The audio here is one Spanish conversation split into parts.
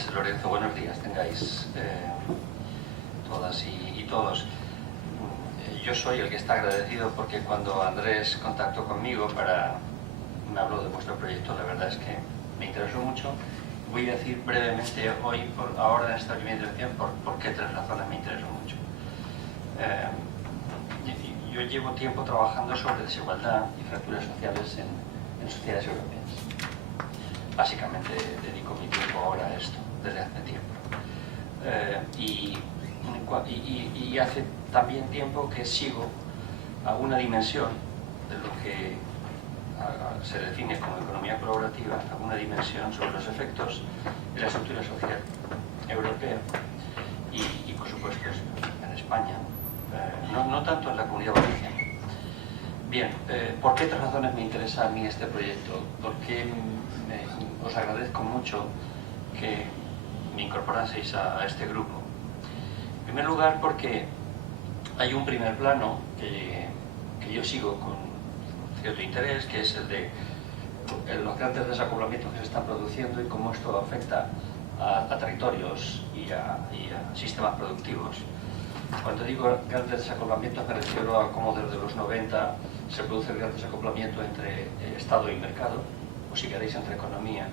Andrés, Lorenzo, buenos días tengáis todas y todos. Yo soy el que está agradecido porque cuando Andrés contactó conmigo me habló de vuestro proyecto, la verdad es que me interesó mucho. Voy a decir brevemente hoy, ahora en esta primera intervención, por qué tres razones me interesó mucho. Yo llevo tiempo trabajando sobre desigualdad y fracturas sociales en sociedades europeas. Básicamente dedico mi tiempo ahora a esto, desde hace tiempo. Y hace también tiempo que sigo a una dimensión de lo que se define como economía colaborativa, alguna dimensión sobre los efectos de la estructura social europea y por supuesto en España, no tanto en la Comunidad Valenciana. Bien, ¿por qué tres razones me interesa a mí este proyecto? Porque os agradezco mucho que me incorporaseis a este grupo. En primer lugar, porque hay un primer plano que yo sigo con cierto interés, que es el de los grandes desacoplamientos que se están produciendo y cómo esto afecta a territorios y a sistemas productivos. Cuando digo grandes desacoplamientos me refiero a cómo desde los 90 se produce el gran desacoplamiento entre Estado y mercado, o si queréis entre economía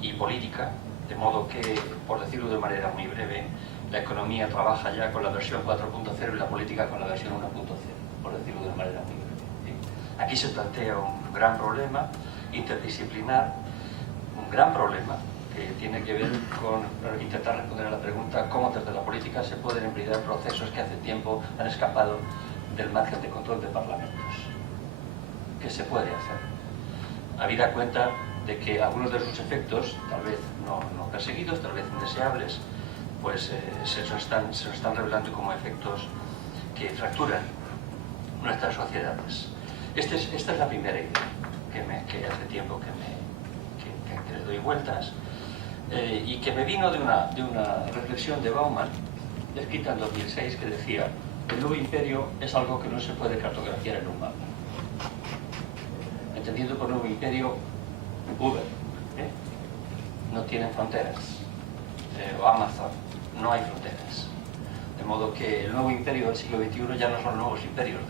y política, de modo que, por decirlo de manera muy breve, la economía trabaja ya con la versión 4.0 y la política con la versión 1.0, por decirlo de manera muy breve. ¿Sí? Aquí se plantea un gran problema interdisciplinar, un gran problema que tiene que ver con intentar responder a la pregunta cómo desde la política se pueden emplear procesos que hace tiempo han escapado del margen de control de parlamentos. ¿Qué se puede hacer? Habida cuenta de que algunos de sus efectos, tal vez no perseguidos, tal vez indeseables, pues se nos están revelando como efectos que fracturan nuestras sociedades. Esta es la primera idea que hace tiempo que le doy vueltas y que me vino de una reflexión de Bauman, escrita en 2006, que decía: el nuevo imperio es algo que no se puede cartografiar en un mapa. Entendiendo por nuevo imperio Uber, no tienen fronteras, o Amazon, no hay fronteras. De modo que el nuevo imperio del siglo XXI ya no son nuevos imperios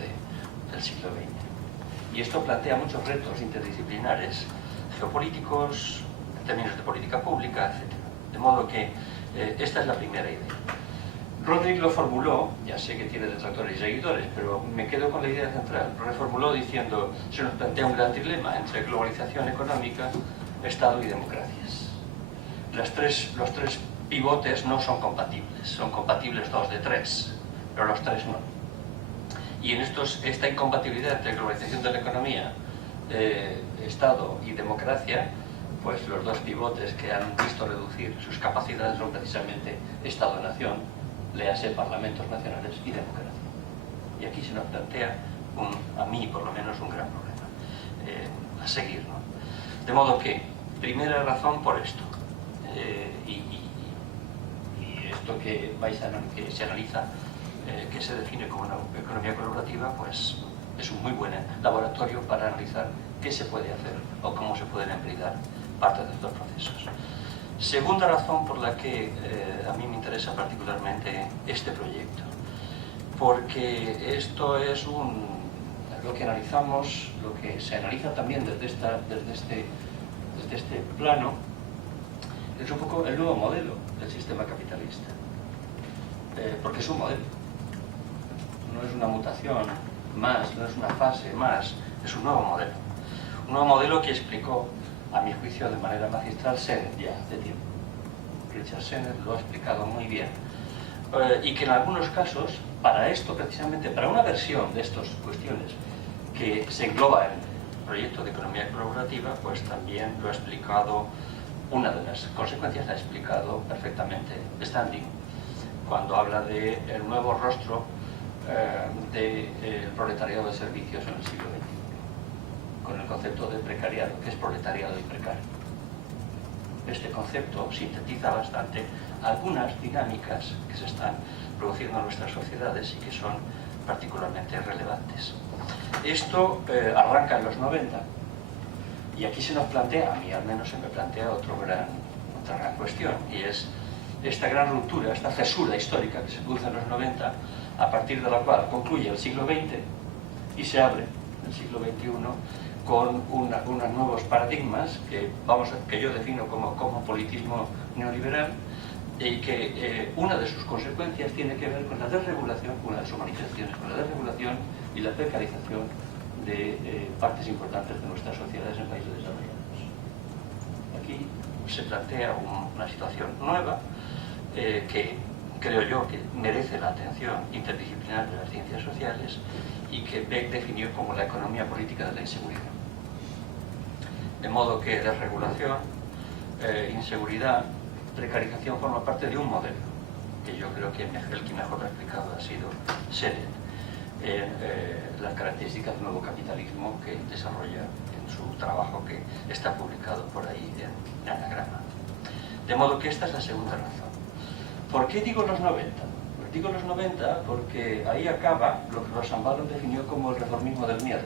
del siglo XX. Y esto plantea muchos retos interdisciplinares, geopolíticos, en términos de política pública, etc. De modo que esta es la primera idea. Rodrik lo formuló, ya sé que tiene detractores y seguidores, pero me quedo con la idea central. Lo reformuló diciendo: se nos plantea un gran dilema entre globalización económica, Estado y democracias. Los tres pivotes no son compatibles, son compatibles 2 de 3, pero los 3 no. Y en esta incompatibilidad entre globalización de la economía, Estado y democracia, pues los dos pivotes que han visto reducir sus capacidades son precisamente Estado-nación, léase parlamentos nacionales y democracia. Y aquí se nos plantea, a mí por lo menos, un gran problema a seguir, ¿no? De modo que, primera razón por esto, y esto que se analiza, que se define como una economía colaborativa, pues es un muy buen laboratorio para analizar qué se puede hacer o cómo se pueden emplear parte de estos procesos. Segunda razón por la que a mí me interesa particularmente este proyecto, porque esto es lo que analizamos, lo que se analiza también desde este plano, es un poco el nuevo modelo del sistema capitalista, porque es un modelo, no es una mutación más, no es una fase más, es un nuevo modelo que explicó, a mi juicio, de manera magistral, Sennett ya hace tiempo. Richard Sennett lo ha explicado muy bien. Y que en algunos casos, para esto precisamente, para una versión de estas cuestiones que se engloba en el proyecto de economía colaborativa, pues también lo ha explicado, una de las consecuencias la ha explicado perfectamente Standing, cuando habla del nuevo rostro del proletariado de servicios en el siglo XX. Con el concepto de precariado, que es proletariado y precario. Este concepto sintetiza bastante algunas dinámicas que se están produciendo en nuestras sociedades y que son particularmente relevantes. Esto arranca en los 90 y aquí se nos plantea, a mí al menos se me plantea otra otra gran cuestión, y es esta gran ruptura, esta cesura histórica que se produce en los 90, a partir de la cual concluye el siglo XX y se abre el siglo XXI con unos nuevos paradigmas que yo defino como cosmopolitismo neoliberal, y que una de sus consecuencias tiene que ver con la desregulación, una de sus manifestaciones, con la desregulación y la precarización de partes importantes de nuestras sociedades en países desarrollados. Aquí se plantea una situación nueva que creo yo que merece la atención interdisciplinar de las ciencias sociales y que Beck definió como la economía política de la inseguridad. De modo que desregulación, inseguridad, precarización forma parte de un modelo que yo creo que el que mejor lo ha explicado ha sido Seren en las características del nuevo capitalismo que desarrolla en su trabajo que está publicado por ahí en Anagrama. De modo que esta es la segunda razón. ¿Por qué digo los 90? Pues digo los 90 porque ahí acaba lo que Rosanvallon definió como el reformismo del miedo.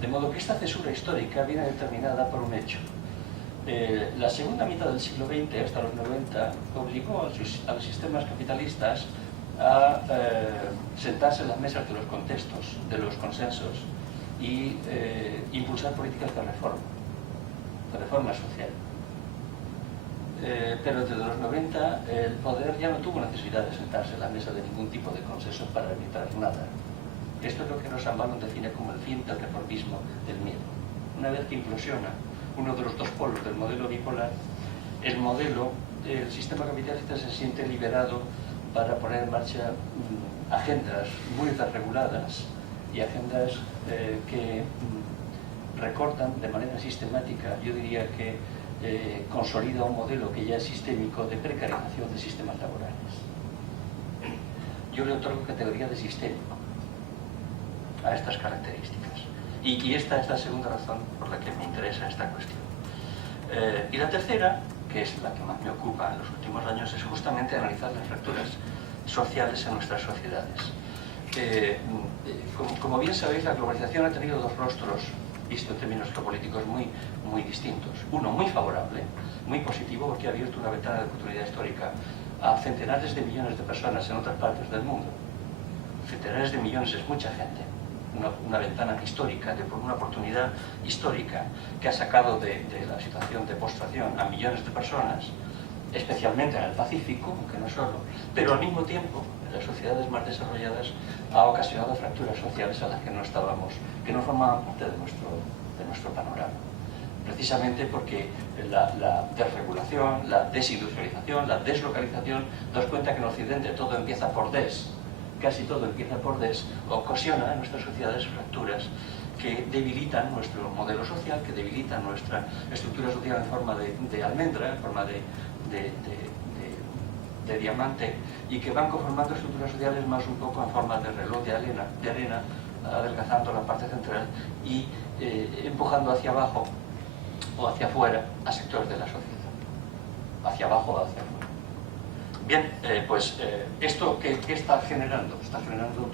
De modo que esta cesura histórica viene determinada por un hecho. La segunda mitad del siglo XX, hasta los 90, obligó a los sistemas capitalistas a sentarse en las mesas de los contextos, de los consensos, y impulsar políticas de reforma social. Pero desde los 90 el poder ya no tuvo necesidad de sentarse en la mesa de ningún tipo de consenso para evitar nada. Esto es lo que Rosanvallon define como el fin del reformismo del miedo. Una vez que implosiona uno de los dos polos del modelo bipolar, el sistema capitalista se siente liberado para poner en marcha agendas muy desreguladas y agendas que recortan de manera sistemática, yo diría que consolida un modelo que ya es sistémico de precarización de sistemas laborales. Yo le otorgo categoría de sistémico a estas características. Y esta es la segunda razón por la que me interesa esta cuestión. Y la tercera, que es la que más me ocupa en los últimos años, es justamente analizar las fracturas sociales en nuestras sociedades. Como bien sabéis, la globalización ha tenido dos rostros, visto en términos geopolíticos muy distintos. Uno muy favorable, muy positivo, porque ha abierto una ventana de oportunidad histórica a centenares de millones de personas en otras partes del mundo. Centenares de millones es mucha gente. Una ventana histórica, una oportunidad histórica que ha sacado de la situación de postración a millones de personas, especialmente en el Pacífico, aunque no solo, pero al mismo tiempo en las sociedades más desarrolladas ha ocasionado fracturas sociales a las que no estábamos, que no formaban parte de nuestro panorama. Precisamente porque la desregulación, la desindustrialización, la deslocalización, nos cuenta que en Occidente todo empieza por casi todo empieza por ocasiona en nuestras sociedades fracturas que debilitan nuestro modelo social, que debilitan nuestra estructura social en forma de almendra, en forma de diamante, y que van conformando estructuras sociales más un poco en forma de reloj de arena, adelgazando la parte central y empujando hacia abajo o hacia afuera a sectores de la sociedad, hacia abajo o hacia afuera. Bien, ¿esto qué está generando? Está generando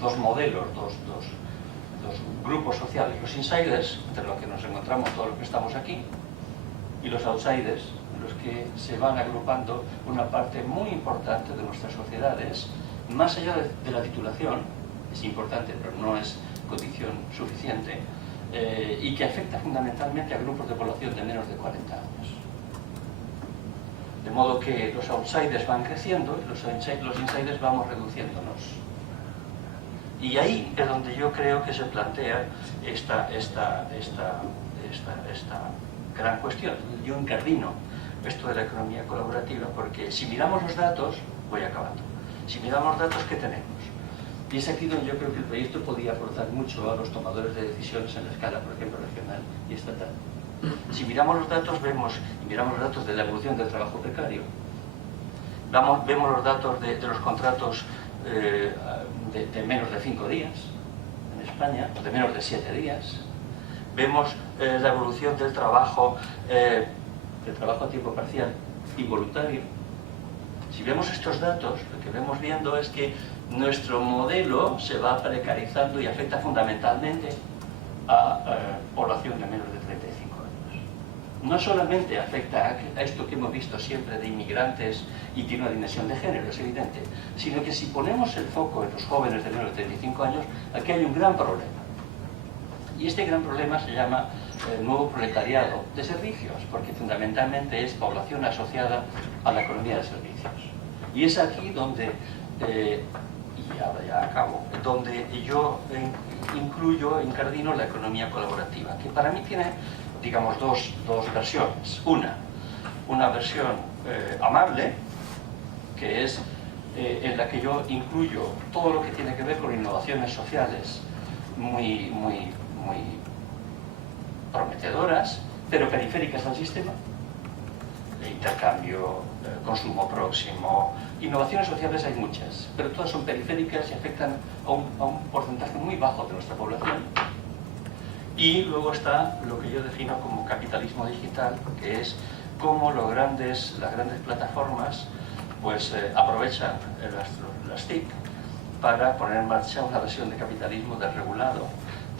dos modelos, dos grupos sociales. Los insiders, entre los que nos encontramos todos los que estamos aquí, y los outsiders, en los que se van agrupando una parte muy importante de nuestras sociedades, más allá de la titulación, es importante pero no es condición suficiente, y que afecta fundamentalmente a grupos de población de menos de 40 años. De modo que los outsiders van creciendo y los insiders vamos reduciéndonos. Y ahí es donde yo creo que se plantea esta gran cuestión. Yo incardino esto de la economía colaborativa porque si miramos los datos, voy acabando, si miramos datos que tenemos, y es aquí donde yo creo que el proyecto podía aportar mucho a los tomadores de decisiones en la escala, por ejemplo, regional y estatal. Si miramos los datos, miramos los datos de la evolución del trabajo precario, vemos los datos de los contratos de menos de 5 días en España, o de menos de 7 días, vemos la evolución del trabajo a tiempo parcial y voluntario. Si vemos estos datos, lo que vemos viendo es que nuestro modelo se va precarizando y afecta fundamentalmente a población de menos de 35 años. no solamente afecta a esto que hemos visto siempre de inmigrantes y tiene una dimensión de género, es evidente, sino que si ponemos el foco en los jóvenes de menos de 35 años, aquí hay un gran problema. Y este gran problema se llama el nuevo proletariado de servicios, porque fundamentalmente es población asociada a la economía de servicios. Y es aquí donde, y ahora ya acabo, donde yo incardino la economía colaborativa, que para mí tiene, digamos, dos versiones. Una versión amable, que es en la que yo incluyo todo lo que tiene que ver con innovaciones sociales muy prometedoras, pero periféricas al sistema. Intercambio, consumo próximo, innovaciones sociales hay muchas, pero todas son periféricas y afectan a un porcentaje muy bajo de nuestra población. Y luego está lo que yo defino como capitalismo digital, que es cómo las grandes plataformas pues aprovechan las TIC para poner en marcha una versión de capitalismo desregulado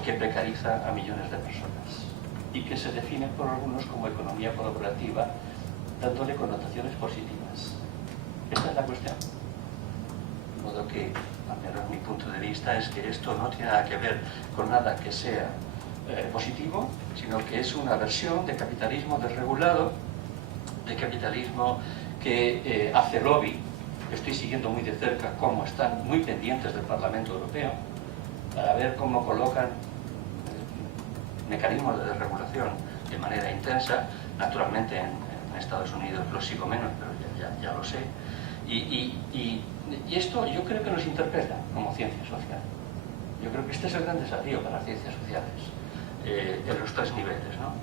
que precariza a millones de personas y que se define por algunos como economía colaborativa, dándole connotaciones positivas. Esta es la cuestión. De modo que, al menos mi punto de vista, es que esto no tiene nada que ver con nada que sea positivo, sino que es una versión de capitalismo desregulado, de capitalismo que hace lobby. Estoy siguiendo muy de cerca cómo están muy pendientes del Parlamento Europeo para ver cómo colocan mecanismos de desregulación de manera intensa. Naturalmente en Estados Unidos lo sigo menos, pero ya lo sé. Y esto yo creo que nos interpela como ciencia social. Yo creo que este es el gran desafío para las ciencias sociales, en los tres niveles, ¿no?